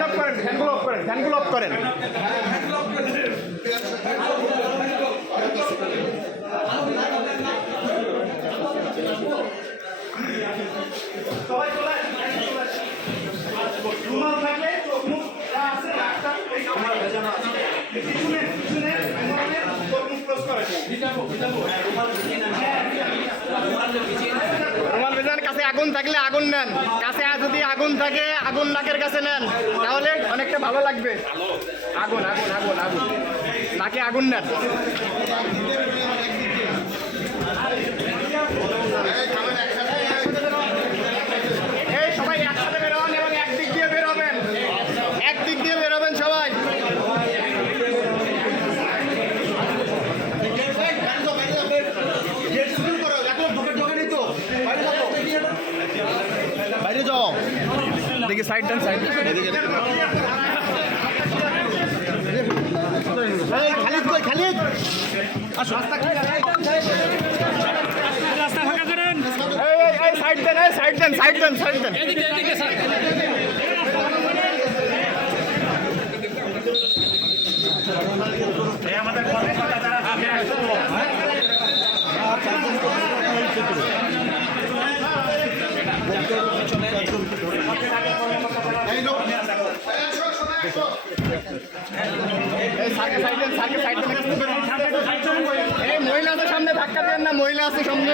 Fan of করেন ফ্যানগুলো of করেন ফ্যানগুলো of করেন সবাই চলে রুমাল থাকলে চোখ মুখ আছে আছে। পিছনে পিছনে চোখ মুখ close করেন। রুমাল ভেজানোর কাছে আগুন থাকলে আগুন নেন। কাছে যদি আগুন থাকে, আগুন নাকের কাছে নেন, তাহলে অনেকটা ভালো লাগবে। আগুন আগুন আগুন আগুন। নাকে আগুন নেন। দেখি সাইড টান সাইড এই খালিদ কই খালিদ এই এই এই সাইড দেন এই side then side then side then এই side side then side side মহিলা আছে সামনে ধাক্কা দেন না মহিলা আছে সামনে।